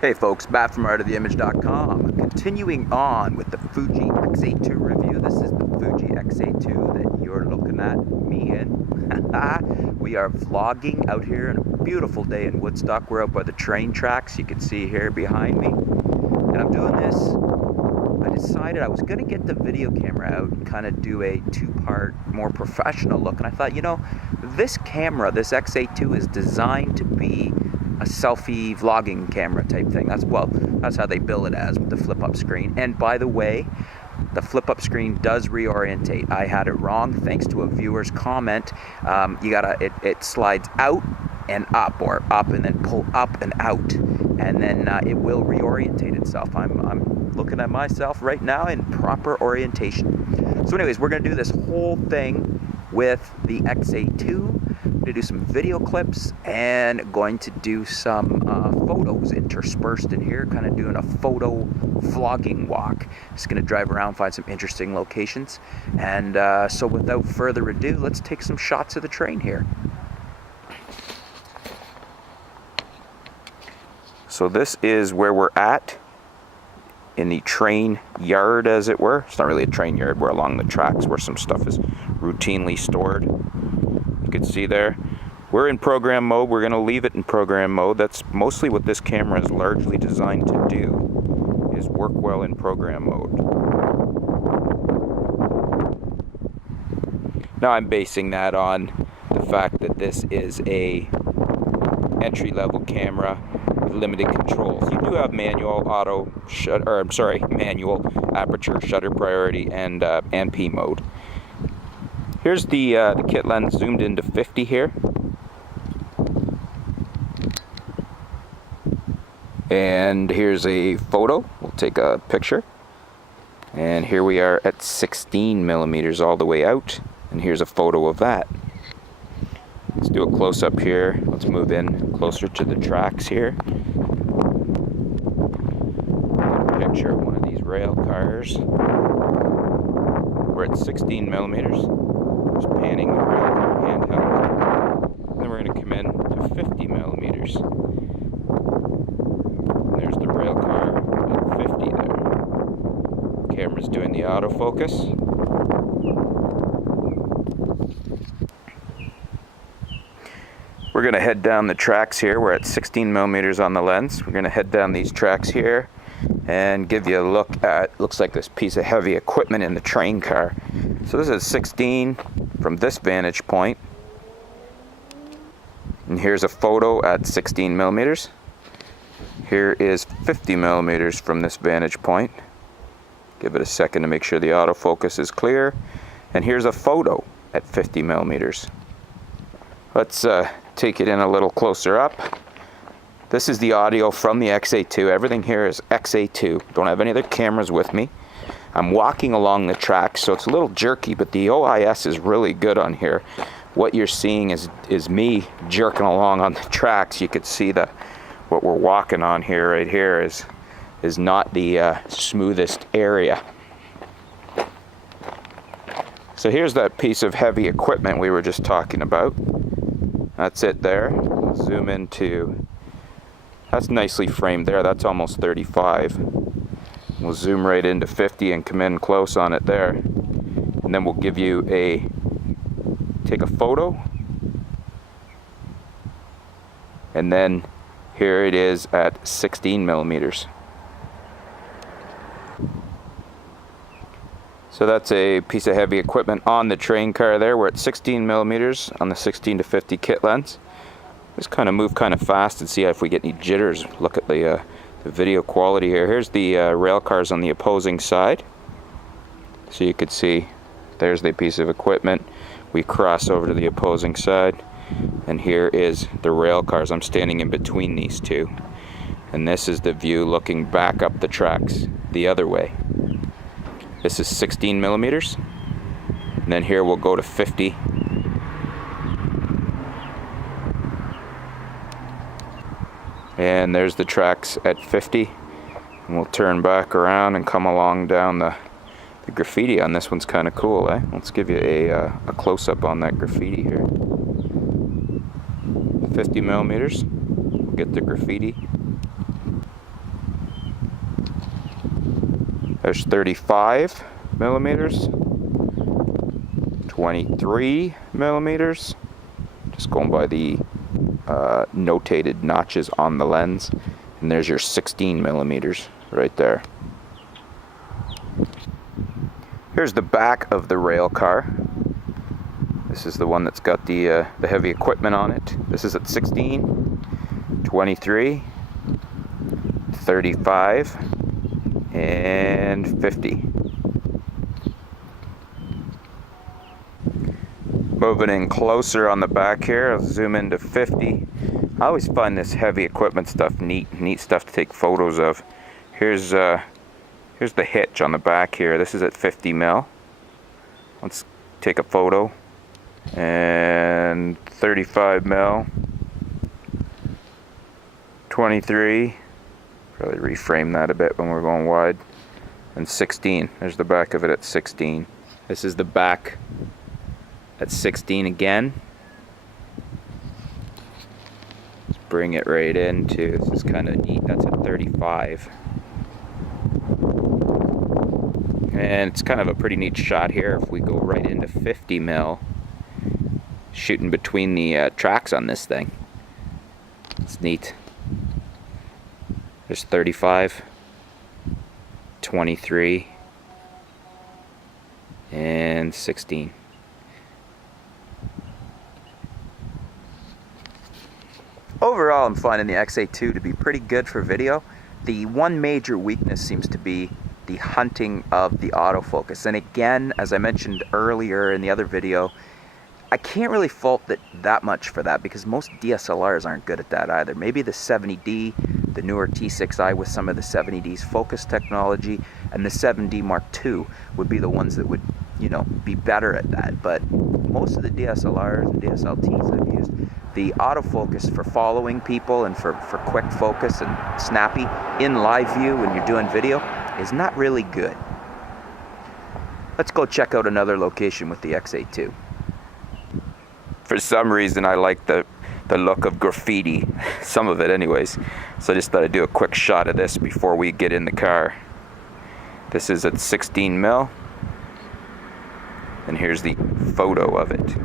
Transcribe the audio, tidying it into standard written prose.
Hey folks, Matt from artoftheimage.com. Continuing on with the Fuji X-A2 review. This is the Fuji X-A2 that you're looking at me in. We are vlogging out here on a beautiful day in Woodstock. We're out by the train tracks, you can see here behind me. And I'm doing this, I decided I was going to get the video camera out and kind of do a two-part, more professional look. And I thought, you know, this camera, this X-A2 is designed to be a selfie vlogging camera type thing. That's how they bill it as, with the flip-up screen. And by the way, the flip-up screen does reorientate. I had it wrong thanks to a viewer's comment. It slides out and up, or up and then pull up and out, and then it will reorientate itself. I'm looking at myself right now in proper orientation. So anyways, we're gonna do this whole thing with the X-A2. To do some video clips and going to do some photos interspersed in here, kind of doing a photo vlogging walk. Just going to drive around, find some interesting locations, and so without further ado, let's take some shots of the train here. So this is where we're at in the train yard, as it were. It's not really a train yard, we're along the tracks where some stuff is routinely stored. You can see there, we're in program mode. We're going to leave it in program mode. That's mostly what this camera is largely designed to do, is work well in program mode. Now I'm basing that on the fact that this is a entry-level camera with limited controls. You do have manual manual aperture, shutter priority, and P mode. Here's the kit lens zoomed into 50 here. And here's a photo. We'll take a picture. And here we are at 16 millimeters all the way out. And here's a photo of that. Let's do a close-up here. Let's move in closer to the tracks here. Picture of one of these rail cars. We're at 16 millimeters. Just panning the rail car handheld. And then we're going to come in to 50 millimeters. And there's the rail car at 50 there. Camera's doing the autofocus. We're going to head down the tracks here. We're at 16 millimeters on the lens. We're going to head down these tracks here and give you a look at, looks like this piece of heavy equipment in the train car. So this is 16 from this vantage point. And here's a photo at 16 millimeters. Here is 50 millimeters from this vantage point. Give it a second to make sure the autofocus is clear. And here's a photo at 50 millimeters. Let's take it in a little closer up. This is the audio from the X-A2. Everything here is X-A2. Don't have any other cameras with me. I'm walking along the tracks, so it's a little jerky, but the OIS is really good on here. What you're seeing is me jerking along on the tracks. You could see what we're walking on here, right here, is not the smoothest area. So here's that piece of heavy equipment we were just talking about. That's it there. We'll zoom into, that's nicely framed there. That's almost 35. We'll zoom right into 50 and come in close on it there. And then we'll give you take a photo. And then here it is at 16 millimeters. So that's a piece of heavy equipment on the train car there. We're at 16 millimeters on the 16 to 50 kit lens. Just kind of move kind of fast and see if we get any jitters. Look at the video quality here. Here's the rail cars on the opposing side. So you could see there's the piece of equipment. We cross over to the opposing side, and here is the rail cars. I'm standing in between these two. And this is the view looking back up the tracks the other way. This is 16 millimeters. And then here we'll go to 50. And there's the tracks at 50. And we'll turn back around and come along down the graffiti on this one's kind of cool, eh? Let's give you a close-up on that graffiti here. 50 millimeters. We'll get the graffiti. There's 35 millimeters, 23 millimeters, just going by the notated notches on the lens, and there's your 16 millimeters right there. Here's the back of the rail car. This is the one that's got the heavy equipment on it. This is at 16, 23, 35, and 50. Moving in closer on the back here, I'll zoom into 50. I always find this heavy equipment stuff neat stuff to take photos of. Here's the hitch on the back here. This is at 50 mil. Let's take a photo. And 35 mil. 23. Probably reframe that a bit when we're going wide. And 16. There's the back of it at 16. This is the back at 16 again. Let's bring it right into, this is kind of neat, that's at 35. And it's kind of a pretty neat shot here if we go right into 50 mil, shooting between the tracks on this thing. It's neat. There's 35, 23, and 16. Overall, I'm finding the X-A2 to be pretty good for video. The one major weakness seems to be the hunting of the autofocus. And again, as I mentioned earlier in the other video, I can't really fault it that much for that because most DSLRs aren't good at that either. Maybe the 70D, the newer T6i with some of the 70D's focus technology, and the 7D Mark II would be the ones that would, you know, be better at that. But most of the DSLRs and DSLTs I've used, the autofocus for following people and for quick focus and snappy in live view when you're doing video is not really good. Let's go check out another location with the X-A2. For some reason I like the look of graffiti, some of it anyways, so I just thought I'd do a quick shot of this before we get in the car. This is at 16 mil, and here's the photo of it.